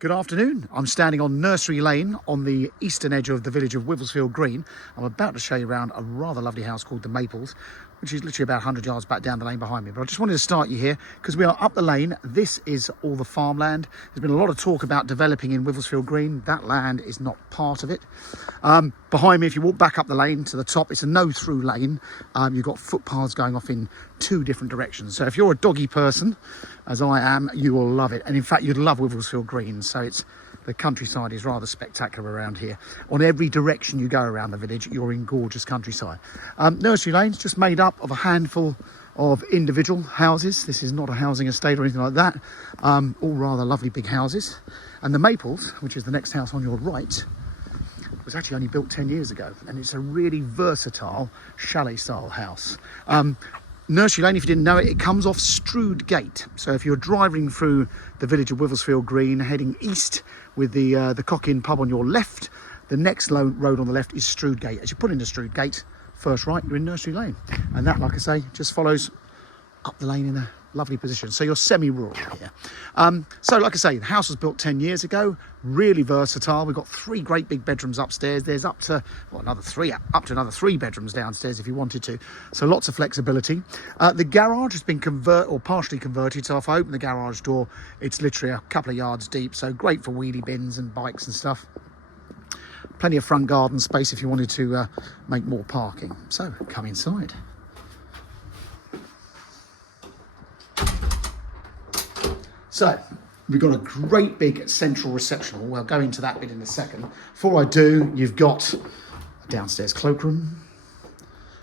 Good afternoon. I'm standing on Nursery Lane on the eastern edge of the village of Wivelsfield Green. I'm about to show you around a rather lovely house called the Maples, which is literally about 100 yards back down the lane behind me. But I just wanted to start you here because we are up the lane. This is all the farmland. There's been a lot of talk about developing in Wivelsfield Green. That land is not part of it. Behind me, if you walk back up the lane to the top, it's a no-through lane. You've got footpaths going off in two different directions. So if you're a doggy person, as I am, you will love it. And in fact, you'd love Wivelsfield Green. So the countryside is rather spectacular around here. On every direction you go around the village, you're in gorgeous countryside. Nursery Lane's just made up of a handful of individual houses. This is not a housing estate or anything like that. All rather lovely big houses. And the Maples, which is the next house on your right, was actually only built 10 years ago. And it's a really versatile chalet style house. Nursery Lane, if you didn't know it, it comes off Strood Gate. So if you're driving through the village of Wivelsfield Green, heading east with the Cock Inn pub on your left, the next road on the left is Strood Gate. As you pull into Strood Gate, first right, you're in Nursery Lane. And that, like I say, just follows up the lane in a lovely position. So you're semi-rural here. So like I say, the house was built 10 years ago, really versatile. We've got 3 great big bedrooms upstairs. There's up to another 3 bedrooms downstairs if you wanted to. So lots of flexibility. The garage has been partially converted. So if I open the garage door, it's literally a couple of yards deep. So great for wheelie bins and bikes and stuff. Plenty of front garden space if you wanted to make more parking. So come inside. So we've got a great big central reception hall. We'll go into that bit in a second. Before I do, you've got a downstairs cloakroom.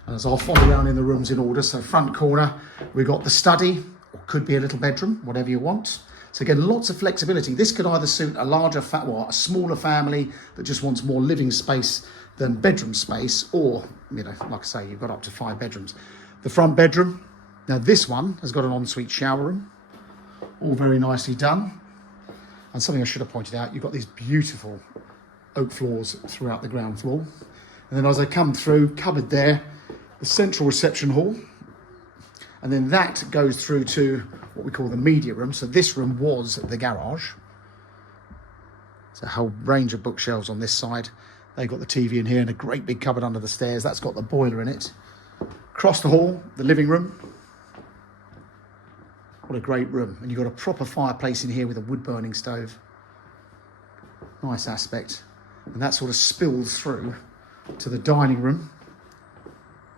And as I'll follow around in the rooms in order, so front corner, we've got the study, or could be a little bedroom, whatever you want. So again, lots of flexibility. This could either suit a smaller family that just wants more living space than bedroom space, or, like I say, you've got up to 5 bedrooms. The front bedroom, now this one has got an ensuite shower room. All very nicely done. And something I should have pointed out, you've got these beautiful oak floors throughout the ground floor. And then as I come through, cupboard there, the central reception hall. And then that goes through to what we call the media room. So this room was the garage. It's a whole range of bookshelves on this side. They've got the TV in here and a great big cupboard under the stairs. That's got the boiler in it. Across the hall, the living room. What a great room. And you've got a proper fireplace in here with a wood-burning stove. Nice aspect. And that sort of spills through to the dining room.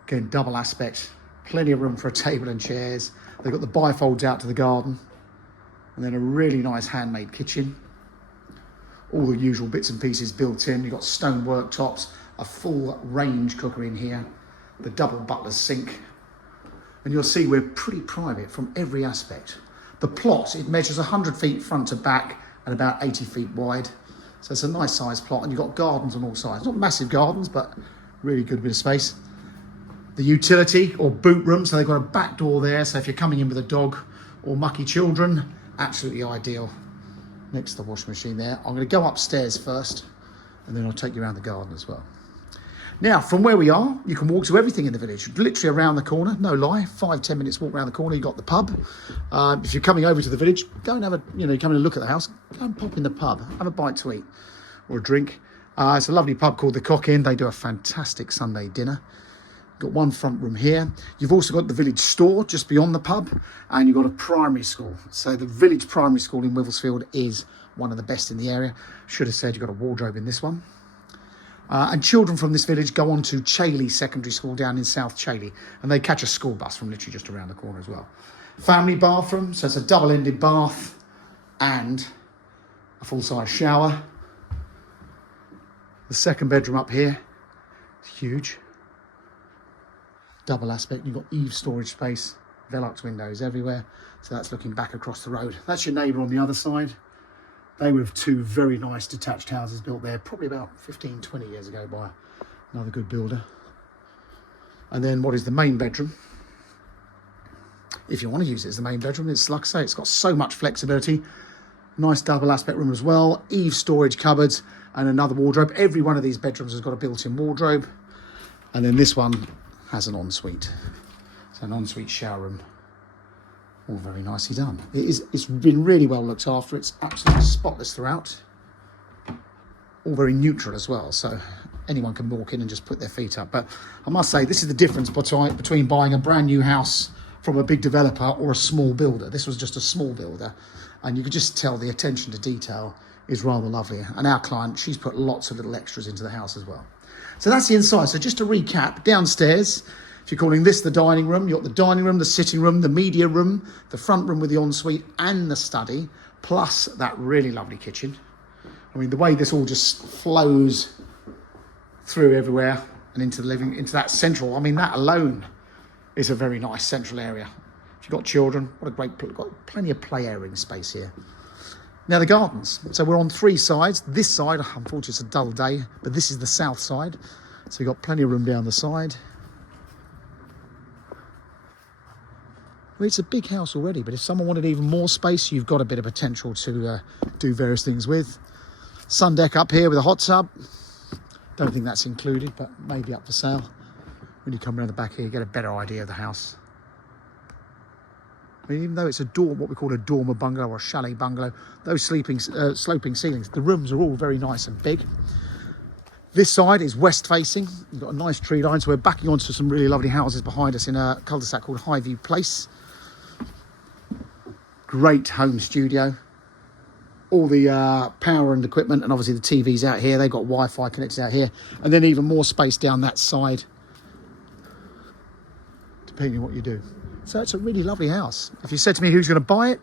Again, double aspect. Plenty of room for a table and chairs. They've got the bifolds out to the garden. And then a really nice handmade kitchen. All the usual bits and pieces built in. You've got stone worktops, a full range cooker in here, the double butler's sink. And you'll see we're pretty private from every aspect. The plot, it measures 100 feet front to back and about 80 feet wide. So it's a nice sized plot, and you've got gardens on all sides. Not massive gardens, but really good bit of space. The utility or boot room, so they've got a back door there. So if you're coming in with a dog or mucky children, absolutely ideal. Next to the washing machine there. I'm going to go upstairs first, and then I'll take you around the garden as well. Now, from where we are, you can walk to everything in the village, literally around the corner, no lie, 5-10 minutes walk around the corner, you've got the pub. If you're coming over to the village, go and have come and look at the house, go and pop in the pub, have a bite to eat or a drink. It's a lovely pub called the Cock Inn. They do a fantastic Sunday dinner. Got one front room here. You've also got the village store just beyond the pub, and you've got a primary school. So the village primary school in Wivelsfield is one of the best in the area. Should have said you've got a wardrobe in this one. And children from this village go on to Chailey Secondary School down in South Chailey, and they catch a school bus from literally just around the corner as well. Family bathroom, so it's a double-ended bath and a full-size shower. The second bedroom up here is huge. Double aspect, you've got eave storage space, Velux windows everywhere, so that's looking back across the road. That's your neighbour on the other side. They were 2 very nice detached houses built there, probably about 15, 20 years ago by another good builder. And then what is the main bedroom? If you want to use it as the main bedroom, it's like I say, it's got so much flexibility. Nice double aspect room as well, eave storage cupboards and another wardrobe. Every one of these bedrooms has got a built-in wardrobe. And then this one has an ensuite. So an ensuite shower room All very nicely done. It's been really well looked after. It's absolutely spotless throughout. All very neutral as well, so anyone can walk in and just put their feet up. But I must say, this is the difference between buying a brand new house from a big developer or a small builder. This was just a small builder, and you could just tell the attention to detail is rather lovely. And our client, she's put lots of little extras into the house as well. So that's the inside. So just to recap, downstairs, if you're calling this the dining room, you've got the dining room, the sitting room, the media room, the front room with the ensuite and the study, plus that really lovely kitchen. I mean, the way this all just flows through everywhere and into the living, into that central, I mean, that alone is a very nice central area. If you've got children, what a great, got plenty of play area space here. Now the gardens. So we're on 3 sides. This side, unfortunately, it's a dull day, but this is the south side. So you've got plenty of room down the side. Well, it's a big house already, but if someone wanted even more space, you've got a bit of potential to do various things with. Sun deck up here with a hot tub. Don't think that's included, but maybe up for sale. When you come around the back here, you get a better idea of the house. I mean, even though it's a dorm, what we call a dormer bungalow or a chalet bungalow, those sloping ceilings, the rooms are all very nice and big. This side is west facing. You've got a nice tree line, so we're backing onto some really lovely houses behind us in a cul-de-sac called Highview Place. Great home studio. All the power and equipment, and obviously the TV's out here. They've got Wi-Fi connected out here, and then even more space down that side, depending on what you do. So it's a really lovely house. If you said to me who's going to buy it,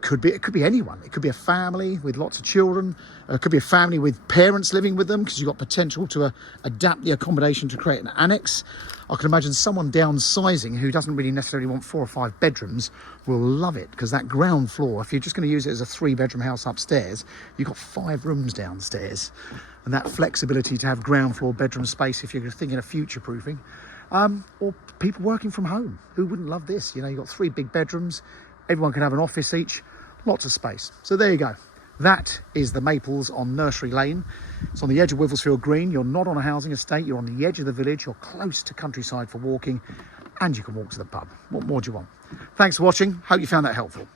it could be anyone. It could be a family with lots of children. It could be a family with parents living with them, because you've got potential to adapt the accommodation to create an annex. I can imagine someone downsizing who doesn't really necessarily want 4 or 5 bedrooms will love it, because that ground floor, if you're just going to use it as a 3-bedroom house upstairs, you've got 5 rooms downstairs. And that flexibility to have ground floor bedroom space, if you're thinking of future proofing, or people working from home, who wouldn't love this? You know, you've got 3 big bedrooms, everyone can have an office each, lots of space. So there you go. That is the Maples on Nursery Lane. It's on the edge of Wivelsfield Green. You're not on a housing estate. You're on the edge of the village. You're close to countryside for walking, and you can walk to the pub. What more do you want? Thanks for watching. Hope you found that helpful.